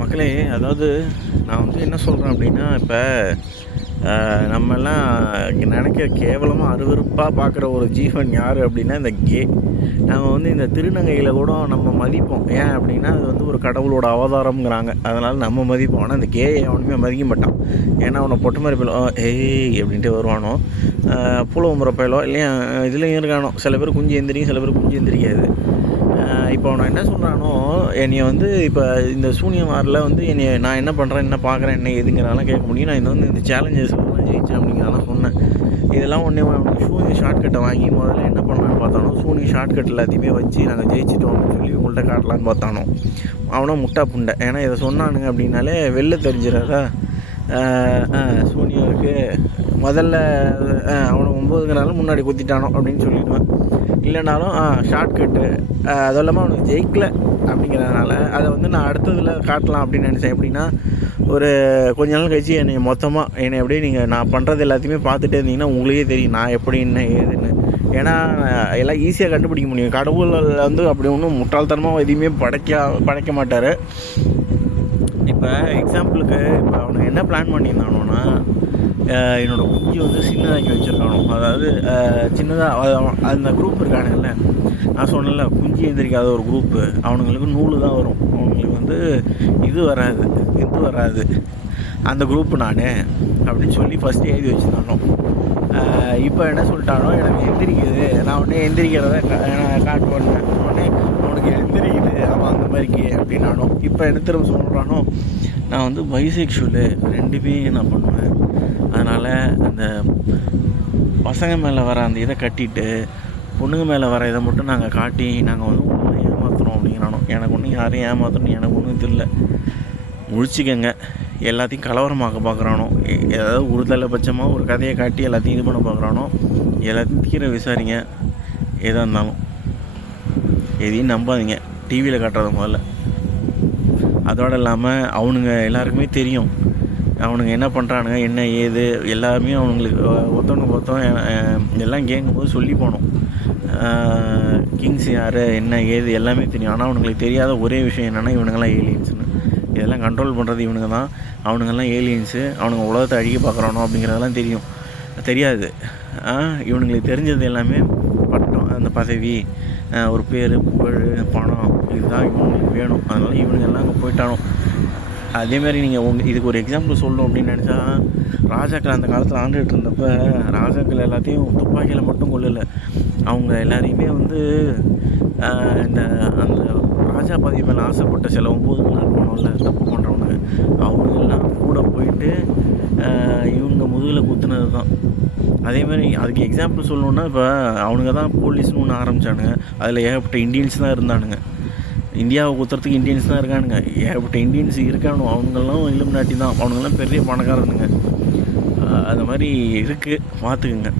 மக்களே, அதாவது நான் வந்து என்ன சொல்கிறேன் அப்படின்னா, இப்போ நம்மலாம் நினைக்க கேவலமாக அருவருப்பாக பார்க்குற ஒரு ஜீவன் யார் அப்படின்னா இந்த கே. நம்ம வந்து இந்த திருநங்கையில் கூட நம்ம மதிப்போம். ஏன் அப்படின்னா அது வந்து ஒரு கடவுளோட அவதாரம்ங்கிறாங்க, அதனால் நம்ம மதிப்போம். ஆனால் இந்த கேயை அவனுமே மதிக்க மாட்டான். ஏன்னா அவனை பொட்டு மாதிரி போயிலோ ஏய் அப்படின்ட்டு வருவானோ, பூல முறப்பையிலோ இல்லையா, இதுலேயும் இருக்கானோ. சில பேர் குஞ்சு எந்திரிக்கும், சில பேர் குஞ்சு எந்திரிக்காது. இப்போ அவனை என்ன சொல்கிறானோ, என்னைய வந்து இப்போ இந்த சூனியமாரில் வந்து என்னைய நான் என்ன பண்ணுறேன், என்ன பார்க்குறேன், என்ன எதுங்கிறதெல்லாம் கேட்க முடியும். நான் இந்த சேலஞ்சஸ்லாம் ஜெயித்தேன் அப்படிங்கிறதெல்லாம் சொன்னேன். இதெல்லாம் ஒன்றே சூனிய ஷார்ட்கட்டை வாங்கி முதல்ல என்ன பண்ணலான்னு பார்த்தானோ, சூனிய ஷார்ட்கட் எல்லாத்தையுமே வச்சு நாங்கள் ஜெயிச்சிட்டோம் அப்படின்னு சொல்லி உங்கள்கிட்ட காட்டலான்னு பார்த்தானோ. அவனும் முட்டா புண்டை. ஏன்னா இதை சொன்னானுங்க அப்படின்னாலே வெளில தெரிஞ்சிடாதா. சூனியாவுக்கு முதல்ல அவனை 9ங்கிறனால முன்னாடி குத்திட்டானோ அப்படின்னு சொல்லிடுவேன். இல்லைனாலும் ஷார்ட்கட்டு அதுவும் இல்லாமல் அவனுக்கு ஜெயிக்கலை அப்படிங்கிறதுனால அதை வந்து நான் அடுத்ததில் காட்டலாம் அப்படின்னு நினச்சேன். எப்படின்னா, ஒரு கொஞ்ச நாள் கழிச்சு என்னை அப்படியே நீங்கள் நான் பண்ணுறது எல்லாத்தையுமே பார்த்துட்டே இருந்தீங்கன்னா உங்களுக்கே தெரியும் நான் எப்படி என்ன ஏதுன்னு. ஏன்னா எல்லாம் ஈஸியாக கண்டுபிடிக்க முடியும். கடவுள் வந்து அப்படி ஒன்றும் முட்டாள்தனமாக எதையுமே படைக்க மாட்டார். இப்போ எக்ஸாம்பிளுக்கு இப்போ அவனுக்கு என்ன பிளான் பண்ணியிருந்தானோன்னா, என்னோடய குஞ்சு வந்து சின்னதாக்கி வச்சுருக்கானோ. அதாவது சின்னதாக அந்த குரூப் இருக்கானுங்கள்ல, நான் சொன்னேன்ல குஞ்சு எந்திரிக்காத ஒரு குரூப்பு. அவனுங்களுக்கு நூல் தான் வரும், அவங்களுக்கு வந்து இது வராது. அந்த குரூப்பு நான் அப்படின்னு சொல்லி ஃபஸ்ட்டு எழுதி வச்சுருந்தானோ. இப்போ என்ன சொல்லிட்டானோ, எனக்கு எந்திரிக்குது, நான் உடனே எந்திரிக்கிறத காட்டுவேன், உடனே அவனுக்கு எந்திரிக்குது அவன் அந்த மாதிரிக்கு அப்படின்னானோ. இப்போ என்ன திரும்ப சொல்கிறானோ, நான் வந்து பைசெக்ஷுவலு 2மே நான் பண்ணுவேன், அதனால் அந்த பசங்க மேலே வர அந்த இதை கட்டிட்டு பொண்ணுங்க மேலே வர இதை மட்டும் நாங்கள் காட்டி நாங்கள் வந்து ஒன்றும் ஏமாத்துறோம் அப்படிங்கிறானோ. எனக்கு ஒன்றும் யாரையும் ஏமாற்றணும் எனக்கு ஒன்றும் தெரியல. முழிச்சிக்கங்க, எல்லாத்தையும் கலவரமாக்க பார்க்குறானோ. ஏதாவது ஒரு தலைபட்சமாக ஒரு கதையை காட்டி எல்லாத்தையும் இது பண்ண பார்க்குறானோ. எல்லாத்தையும் தீர விசாரிங்க. எதாக இருந்தாலும் எதையும் நம்பாதீங்க, டிவியில் காட்டுறத முதல்ல. அதோடு இல்லாமல் அவனுங்க எல்லாருக்குமே தெரியும் அவனுங்க என்ன பண்ணுறானுங்க என்ன ஏது எல்லாமே. அவனுங்களுக்கு ஒருத்தவங்க எல்லாம் கேட்கும்போது சொல்லி போனோம், கிங்ஸ் யார் என்ன ஏது எல்லாமே தெரியும். ஆனால் அவனுங்களுக்கு தெரியாத ஒரே விஷயம் என்னென்னா, இவனுங்கெல்லாம் ஏலியன்ஸுன்னு. இதெல்லாம் கண்ட்ரோல் பண்ணுறது இவனுங்க தான். அவனுங்கெல்லாம் ஏலியன்ஸு, அவனுங்க உலகத்தை அழிக்க பார்க்குறானோ அப்படிங்கிறதெல்லாம் தெரியாது. இவனுங்களுக்கு தெரிஞ்சது எல்லாமே பட்டம், அந்த பதவி, ஒரு பேர், புகழ், பணம், இதுதான் இவங்களுக்கு வேணும். அதனால் இவனுங்கெல்லாம் அங்கே போயிட்டானோ. அதேமாதிரி நீங்கள் இதுக்கு ஒரு எக்ஸாம்பிள் சொல்லணும் அப்படின்னு நினச்சா, ராஜாக்கள் அந்த காலத்தில் ஆண்டுகிட்டு இருந்தப்போ ராஜாக்கள் எல்லாத்தையும் துப்பாக்கியில் மட்டும் கொள்ளலை, அவங்க எல்லாரையுமே வந்து அந்த ராஜா பதவி மேலே ஆசைப்பட்ட சில 9 இருக்கணும்ல தப்பு பண்ணுறவங்க, அவங்கெல்லாம் கூட போயிட்டு இவங்க முதுகில் குத்துனது தான். அதேமாதிரி அதுக்கு எக்ஸாம்பிள் சொல்லணுன்னா, இப்போ அவனுங்க தான் போலீஸ்னு ஒன்று ஆரம்பித்தானுங்க. அதில் ஏகப்பட்ட இந்தியன்ஸ் தான் இருந்தானுங்க. இந்தியாவை குத்துறதுக்கு இந்தியன்ஸ் தான் இருக்கானுங்க, ஏகப்பட்ட இந்தியன்ஸ் இருக்கானோ. அவங்கெல்லாம் இல்லுமினாட்டி தான், அவனுங்கெல்லாம் பெரிய பணக்காரனுங்க. அது மாதிரி இருக்குது, பார்த்துக்குங்க.